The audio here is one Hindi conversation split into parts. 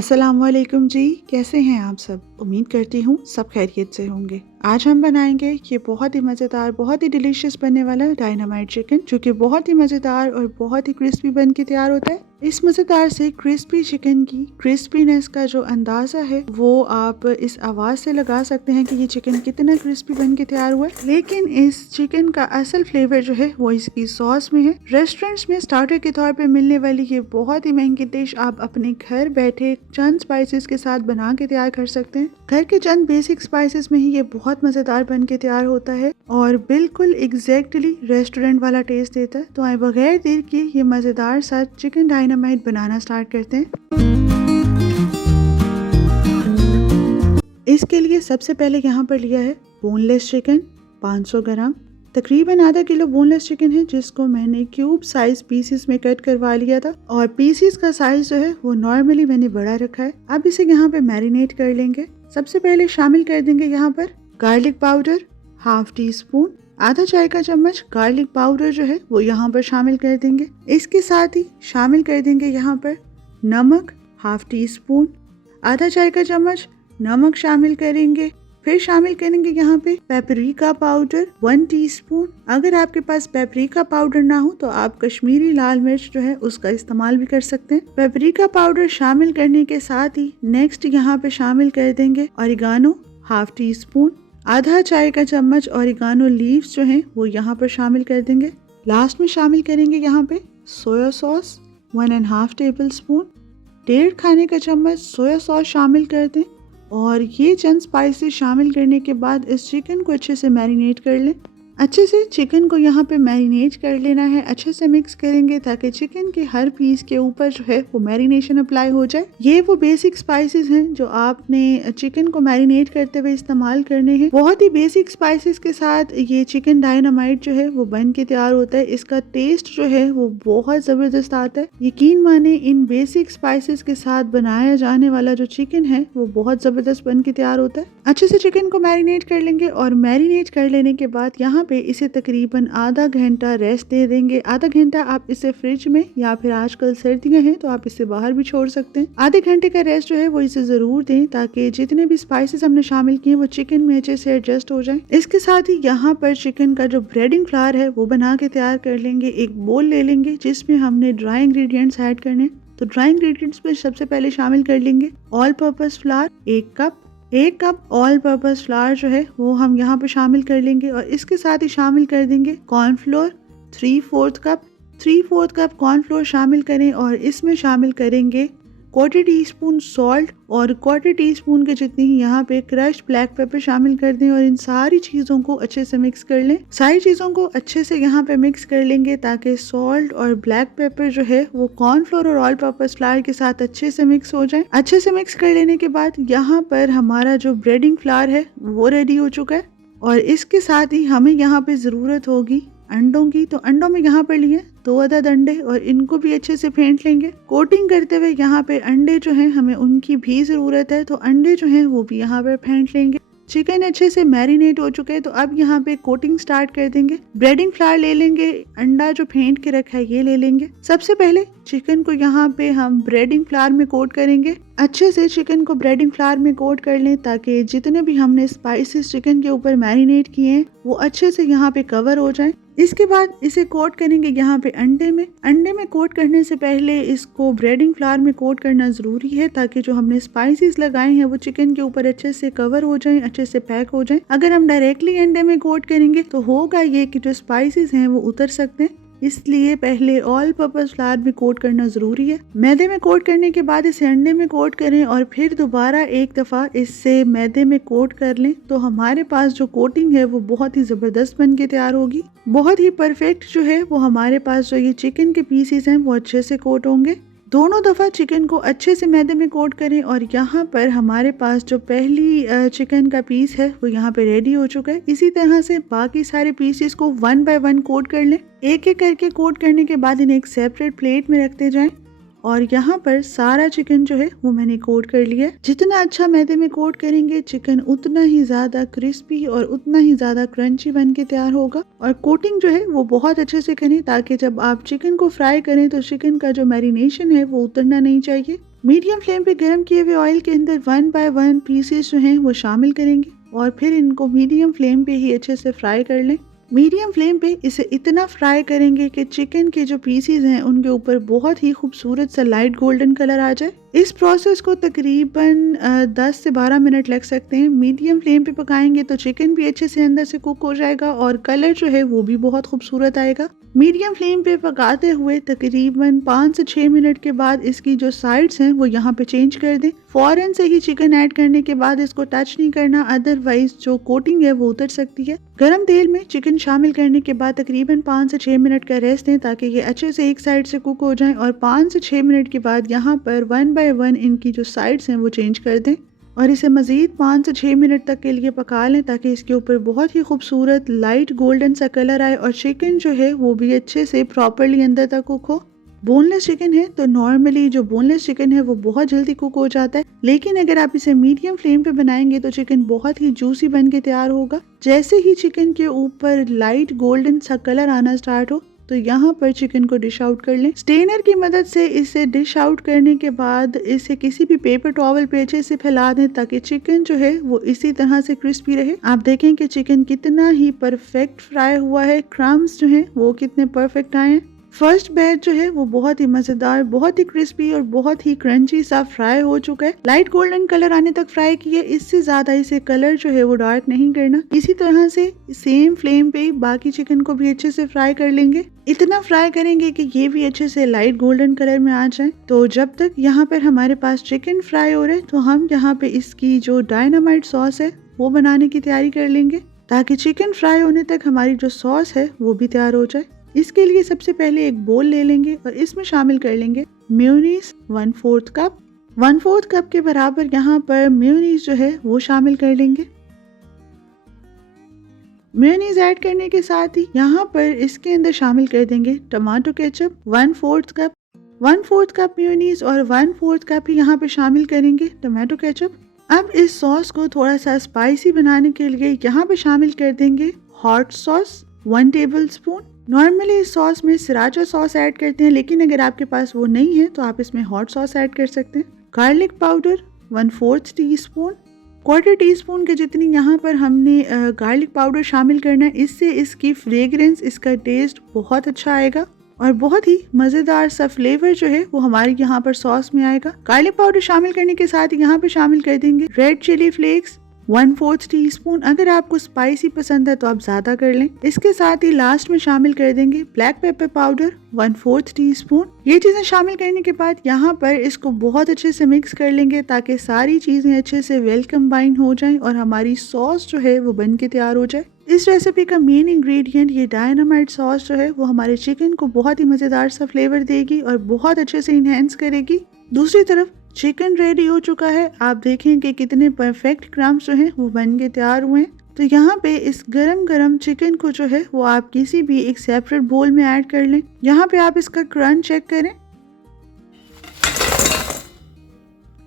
अस्सलामुअलैकुम जी, कैसे हैं आप सब? उम्मीद करती हूँ सब खैरियत से होंगे। आज हम बनाएंगे ये बहुत ही मज़ेदार, बहुत ही डिलीशियस बनने वाला डायनामाइट चिकन, जो कि बहुत ही मज़ेदार और बहुत ही क्रिस्पी बन के तैयार होता है। इस मज़ेदार से क्रिस्पी चिकन की क्रिस्पीनेस का जो अंदाज़ा है वो आप इस आवाज़ से लगा सकते हैं कि ये चिकन कितना क्रिस्पी बन के तैयार हुआ है। लेकिन इस चिकन का असल फ्लेवर जो है वो इसकी सॉस में है। रेस्टोरेंट्स में स्टार्टर के तौर पे मिलने वाली ये बहुत ही महंगी डिश आप अपने घर बैठे चंद स्पाइसेस के साथ बना के तैयार कर सकते हैं। घर के चंद बेसिक स्पाइसेस में ही ये बहुत मज़ेदार बन के तैयार होता है और बिल्कुल एग्जैक्टली रेस्टोरेंट वाला टेस्ट देता है। तो आए बगैर देर के ये मज़ेदार सा चिकन डायनामाइट बनाना स्टार्ट करते हैं। इसके लिए सबसे पहले यहाँ पर लिया है बोनलेस चिकन 500 ग्राम। तकरीबन आधा किलो बोनलेस चिकन है, जिसको मैंने क्यूब साइज पीसेस में कट करवा लिया था और पीसेस का साइज जो है वो नॉर्मली मैंने बड़ा रखा है। अब इसे यहाँ पे मैरिनेट कर लेंगे। सबसे पहले शामिल कर देंगे यहाँ पर garlic powder half tea spoon, आधा चाय का चम्मच गार्लिक पाउडर जो है वो यहाँ पर शामिल कर देंगे। इसके साथ ही शामिल कर देंगे यहाँ पर नमक हाफ टी स्पून, आधा चाय का चम्मच नमक शामिल करेंगे। फिर शामिल करेंगे यहाँ पे पेपरिका पाउडर 1 टीस्पून। अगर आपके पास पेपरिका पाउडर ना हो तो आप कश्मीरी लाल मिर्च जो है उसका इस्तेमाल भी कर सकते हैं। पेपरिका पाउडर शामिल करने के साथ ही नेक्स्ट यहाँ पे शामिल कर देंगे ऑरिगानो हाफ टी स्पून, आधा चाय का चम्मच ऑरिगानो लीव्स जो है वो यहाँ पर शामिल कर देंगे। लास्ट में शामिल करेंगे यहाँ पे सोया सॉस 1.5 टेबल स्पून, 1.5 खाने का चम्मच सोया सॉस शामिल कर दें और ये चंद स्पाइसेस शामिल करने के बाद इस चिकन को अच्छे से मैरिनेट कर लें। अच्छे से चिकन को यहाँ पे मैरिनेट कर लेना है, अच्छे से मिक्स करेंगे ताकि चिकन के हर पीस के ऊपर जो है वो मैरिनेशन अप्लाई हो जाए। ये वो बेसिक स्पाइसेस हैं जो आपने चिकन को मैरिनेट करते हुए इस्तेमाल करने हैं। बहुत ही बेसिक स्पाइसेस के साथ ये चिकन डायनामाइट जो है वो बन के तैयार होता है। इसका टेस्ट जो है वो बहुत ज़बरदस्त आता है। यकीन माने इन बेसिक स्पाइसेस के साथ बनाया जाने वाला जो चिकन है वो बहुत ज़बरदस्त बन के तैयार होता है। अच्छे से चिकन को मैरिनेट कर लेंगे और मैरिनेट कर लेने के बाद यहाँ पे इसे तकरीबन आधा घंटा रेस्ट दे देंगे। आधा घंटा आप इसे फ्रिज में या फिर आजकल सर्दियां हैं तो आप इसे बाहर भी छोड़ सकते हैं। आधे घंटे का रेस्ट जो है वो इसे जरूर दें ताकि जितने भी स्पाइसेस हमने शामिल किए वो चिकन में अच्छे से एडजस्ट हो जाए। इसके साथ ही यहाँ पर चिकन का जो ब्रेडिंग फ्लावर है वो बना के तैयार कर लेंगे। एक बोल ले लेंगे जिसमें हमने ड्राई इंग्रेडिएंट्स ऐड करने। तो ड्राई इंग्रेडिएंट्स में सबसे पहले शामिल कर लेंगे all purpose flower 1 cup all purpose flower जो है वो हम यहाँ पे शामिल कर लेंगे और इसके साथ ही शामिल कर देंगे कॉर्नफ्लोर 3/4 कप कॉर्नफ्लोर शामिल करें और इसमें शामिल करेंगे 1/4 टीस्पून सॉल्ट और 1/4 टीस्पून के जितनी ही यहाँ पे क्रश्ड ब्लैक पेपर शामिल कर दें और इन सारी चीज़ों को अच्छे से मिक्स कर लें। सारी चीज़ों को अच्छे से यहाँ पे मिक्स कर लेंगे ताकि सॉल्ट और ब्लैक पेपर जो है वो कॉर्नफ्लोर और ऑल पर्पस फ्लावर के साथ अच्छे से मिक्स हो जाए। अच्छे से मिक्स कर लेने के बाद यहाँ पर हमारा जो ब्रेडिंग फ्लावर है वो रेडी हो चुका है और इसके साथ ही हमें यहाँ पे ज़रूरत होगी अंडों की। तो अंडों में यहाँ पर लिए 2 अदद अंडे और इनको भी अच्छे से फेंट लेंगे। कोटिंग करते हुए यहाँ पे अंडे जो हैं हमें उनकी भी ज़रूरत है, तो अंडे जो हैं वो भी यहाँ पर फेंट लेंगे। चिकन अच्छे से मैरिनेट हो चुके हैं तो अब यहाँ पे कोटिंग स्टार्ट कर देंगे। ब्रेडिंग फ्लावर ले लेंगे, अंडा जो फेंट के रखा है ये ले लेंगे। सबसे पहले चिकन को यहाँ पे हम ब्रेडिंग फ्लावर में कोट करेंगे। अच्छे से चिकन को ब्रेडिंग फ्लावर में कोट कर लें ताकि जितने भी हमने स्पाइसेस चिकन के ऊपर मैरिनेट किए हैं वो अच्छे से यहाँ पे कवर हो जाएं। इसके बाद इसे कोट करेंगे यहाँ पे अंडे में कोट करने से पहले इसको ब्रेडिंग फ्लावर में कोट करना जरूरी है ताकि जो हमने स्पाइसेस लगाए हैं वो चिकन के ऊपर अच्छे से कवर हो जाएं, अच्छे से पैक हो जाएं। अगर हम डायरेक्टली अंडे में कोट करेंगे तो होगा ये कि जो स्पाइसेस हैं वो उतर सकते हैं, इसलिए पहले ऑल पर्पस फ्लावर में कोट करना जरूरी है। मैदे में कोट करने के बाद इसे अंडे में कोट करें और फिर दोबारा एक दफा इससे मैदे में कोट कर लें तो हमारे पास जो कोटिंग है वो बहुत ही जबरदस्त बन के तैयार होगी। बहुत ही परफेक्ट जो है वो हमारे पास जो ये चिकन के पीसेस हैं वो अच्छे से कोट होंगे। दोनों दफ़ा चिकन को अच्छे से मैदे में कोट करें और यहाँ पर हमारे पास जो पहली चिकन का पीस है वो यहाँ पे रेडी हो चुका है। इसी तरह से बाकी सारे पीसेस को 1 बाय 1 कोट कर लें। एक एक करके कोट करने के बाद इन्हें एक सेपरेट प्लेट में रखते जाएं और यहाँ पर सारा चिकन जो है वो मैंने कोट कर लिया। जितना अच्छा मैदे में कोट करेंगे चिकन उतना ही ज़्यादा क्रिस्पी और उतना ही ज़्यादा क्रंची बन के तैयार होगा। और कोटिंग जो है वो बहुत अच्छे से करें ताकि जब आप चिकन को फ्राई करें तो चिकन का जो मैरिनेशन है वो उतरना नहीं चाहिए। मीडियम फ्लेम पे गर्म किए हुए ऑयल के अंदर 1 बाय 1 पीसेस जो हैं वो शामिल करेंगे और फिर इनको मीडियम फ्लेम पे ही अच्छे से फ्राई कर लें। मीडियम फ्लेम पे इसे इतना फ्राई करेंगे कि चिकन के जो पीसेस हैं उनके ऊपर बहुत ही खूबसूरत सा लाइट गोल्डन कलर आ जाए। इस प्रोसेस को तकरीबन 10 से 12 मिनट लग सकते हैं। मीडियम फ्लेम पे पकाएंगे तो चिकन भी अच्छे से अंदर से कुक हो जाएगा और कलर जो है वो भी बहुत खूबसूरत आएगा। मीडियम फ्लेम पे पकाते हुए तकरीबन 5 से 6 मिनट के बाद इसकी जो साइड्स हैं वो यहाँ पे चेंज कर दें। फौरन से ही चिकन ऐड करने के बाद इसको टच नहीं करना, अदरवाइज जो कोटिंग है वो उतर सकती है। गरम तेल में चिकन शामिल करने के बाद तकरीबन 5 से 6 मिनट का रेस्ट दें ताकि ये अच्छे से एक साइड से कुक हो जाएं और 5 से 6 मिनट के बाद यहाँ पर 1 बाय 1 इनकी जो साइड्स हैं वो चेंज कर दें और इसे मज़ीद 5 से 6 मिनट तक के लिए पका लें ताकि इसके ऊपर बहुत ही खूबसूरत लाइट गोल्डन सा कलर आए और चिकन जो है वो भी अच्छे से प्रॉपरली अंदर तक कुक हो। बोनलेस चिकन है तो नॉर्मली जो बोनलेस चिकन है वो बहुत जल्दी कुक हो जाता है, लेकिन अगर आप इसे मीडियम फ्लेम पे बनाएंगे तो चिकन बहुत ही जूसी बन के तैयार होगा। जैसे ही चिकन के ऊपर लाइट गोल्डन सा कलर आना स्टार्ट हो तो यहाँ पर चिकन को डिश आउट कर लें। स्टेनर की मदद से इसे डिश आउट करने के बाद इसे किसी भी पेपर टॉवल पे अच्छे से फैला दें ताकि चिकन जो है वो इसी तरह से क्रिस्पी रहे। आप देखें कि चिकन कितना ही परफेक्ट फ्राई हुआ है, क्रम्स जो है वो कितने परफेक्ट आए हैं। फर्स्ट बैच जो है वो बहुत ही मजेदार, बहुत ही क्रिस्पी और बहुत ही क्रंची सा फ्राई हो चुका है। लाइट गोल्डन कलर आने तक फ्राई किए, इससे ज्यादा इसे कलर जो है वो डार्क नहीं करना। इसी तरह से सेम फ्लेम पे बाकी चिकन को भी अच्छे से फ्राई कर लेंगे। इतना फ्राई करेंगे कि ये भी अच्छे से लाइट गोल्डन कलर में आ जाए। तो जब तक यहाँ पर हमारे पास चिकन फ्राई हो रहा है तो हम यहाँ पे इसकी जो डायनामाइट सॉस है वो बनाने की तैयारी कर लेंगे ताकि चिकन फ्राई होने तक हमारी जो सॉस है वो भी तैयार हो जाए। इसके लिए सबसे पहले एक बोल ले लेंगे और इसमें शामिल कर लेंगे मेयोनीज 1/4 कप। 1/4 कप के बराबर यहाँ पर मेयोनीज जो है वो शामिल कर लेंगे। मेयोनीज ऐड करने के साथ ही यहाँ पर इसके अंदर शामिल कर देंगे tomato ketchup 1/4 cup. 1/4 cup mayonnaise और 1/4 कप ही यहाँ पे शामिल करेंगे टमाटो केचप। अब इस सॉस को थोड़ा सा स्पाइसी बनाने के लिए यहाँ पे शामिल कर देंगे hot sauce 1 table spoon. Normally इस सॉस में सराचा सॉस ऐड करते हैं, लेकिन अगर आपके पास वो नहीं है तो आप इसमें हॉट सॉस ऐड कर सकते हैं। Garlic powder 1/4 teaspoon. 1/4 टीस्पून के जितनी यहाँ पर हमने गार्लिक पाउडर शामिल करना है, इससे इसकी फ्रेग्रेंस, इसका टेस्ट बहुत अच्छा आएगा और बहुत ही मजेदार सा फ्लेवर जो है वो हमारे यहाँ पर सॉस में आएगा। गार्लिक पाउडर शामिल करने के साथ यहाँ पे शामिल कर देंगे रेड चिली फ्लेक्स 1/4 टीस्पून। अगर आपको स्पाइसी पसंद है तो आप ज्यादा कर लें। इसके साथ ही लास्ट में शामिल कर देंगे ब्लैक पेपर पाउडर 1/4 टीस्पून। ये चीजें शामिल करने के बाद यहाँ पर इसको बहुत अच्छे से मिक्स कर लेंगे ताकि सारी चीजें अच्छे से वेल कंबाइन हो जाएं और हमारी सॉस जो है वो बन के तैयार हो जाए। इस रेसिपी का मेन इंग्रेडिएंट ये डायनामाइट सॉस जो है वो हमारे चिकन को बहुत ही मजेदार सा फ्लेवर देगी और बहुत अच्छे से इनहेंस करेगी। दूसरी तरफ चिकन रेडी हो चुका है। आप देखें कि कितने परफेक्ट क्रम्स जो हैं वो बन के तैयार हुए हैं। तो यहाँ पे इस गरम गरम चिकन को जो है वो आप किसी भी एक सेपरेट बोल में ऐड कर लें। यहाँ पे आप इसका क्रंच चेक करें।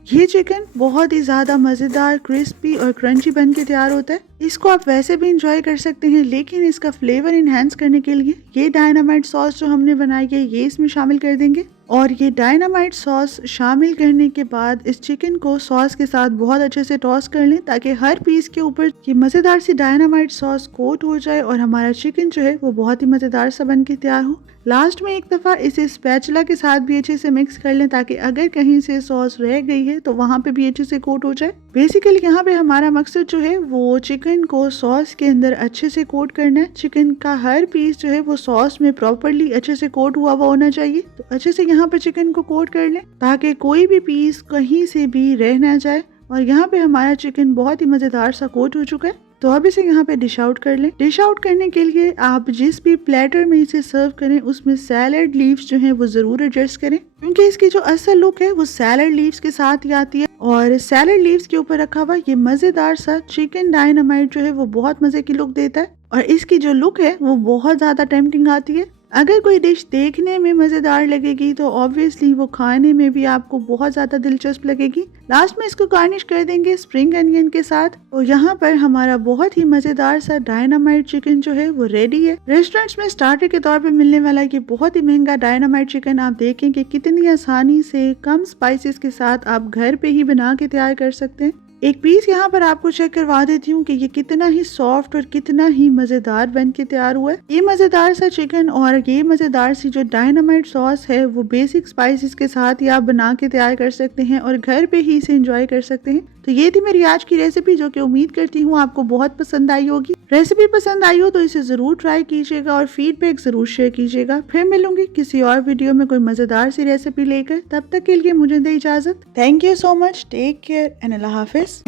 ये चिकन बहुत ही ज्यादा मजेदार, क्रिस्पी और क्रंची बन के तैयार होता है। इसको आप वैसे भी इंजॉय कर सकते हैं, लेकिन इसका फ्लेवर इनहेंस करने के लिए ये डायनामाइट सॉस जो हमने बनाई है ये इसमें शामिल कर देंगे। और ये डायनामाइट सॉस शामिल करने के बाद इस चिकन को सॉस के साथ बहुत अच्छे से टॉस कर लें ताकि हर पीस के ऊपर ये मजेदार सी डायनामाइट सॉस कोट हो जाए और हमारा चिकन जो है वो बहुत ही मजेदार सा बन के तैयार हो। लास्ट में एक दफा इसे स्पैचुला के साथ भी अच्छे से मिक्स कर लें ताकि अगर कहीं से सॉस रह गई है तो वहाँ पे भी अच्छे से कोट हो जाए। बेसिकली यहाँ पे हमारा मकसद जो है वो चिकन को सॉस के अंदर अच्छे से कोट करना है। चिकन का हर पीस जो है वो सॉस में प्रॉपरली अच्छे से कोट हुआ होना चाहिए। तो अच्छे से यहाँ पे चिकन को कोट कर लें ताकि कोई भी पीस कहीं से भी रह ना जाए। और यहाँ पे हमारा चिकन बहुत ही मजेदार सा कोट हो चुका है। तो अब इसे यहाँ पे डिश आउट कर लें। डिश आउट करने के लिए आप जिस भी प्लेटर में इसे सर्व करें उसमें सैलड लीव्स जो हैं वो जरूर एडजस्ट करें, क्योंकि इसकी जो असल लुक है वो सैलड लीव्स के साथ ही आती है। और सैलड लीव्स के ऊपर रखा हुआ ये मजेदार सा चिकन डायनामाइट जो है वो बहुत मजे की लुक देता है और इसकी जो लुक है वो बहुत ज्यादा टेम्पटिंग आती है। अगर कोई डिश देखने में मजेदार लगेगी तो ऑब्वियसली वो खाने में भी आपको बहुत ज्यादा दिलचस्प लगेगी। लास्ट में इसको गार्निश कर देंगे स्प्रिंग अनियन के साथ। तो यहाँ पर हमारा बहुत ही मजेदार सा डायनामाइट चिकन जो है वो रेडी है। रेस्टोरेंट्स में स्टार्टर के तौर पे मिलने वाला ये बहुत ही महंगा डायनामाइट चिकन आप देखें कि कितनी आसानी से कम स्पाइसेस के साथ आप घर पे ही बना के तैयार कर सकते हैं। एक पीस यहाँ पर आपको चेक करवा देती हूँ कि ये कितना ही सॉफ्ट और कितना ही मजेदार बन के तैयार हुआ है। ये मजेदार सा चिकन और ये मजेदार सी जो डायनामाइट सॉस है वो बेसिक स्पाइसेस के साथ ही आप बना के तैयार कर सकते हैं और घर पे ही इसे एंजॉय कर सकते हैं। तो ये थी मेरी आज की रेसिपी जो कि उम्मीद करती हूँ आपको बहुत पसंद आई होगी। रेसिपी पसंद आई हो तो इसे जरूर ट्राई कीजिएगा और फीडबैक जरूर शेयर कीजिएगा। फिर मिलूंगी किसी और वीडियो में कोई मजेदार सी रेसिपी लेकर। तब तक के लिए मुझे दे इजाजत। Thank you so much. Take care and अल्लाह हाफिज।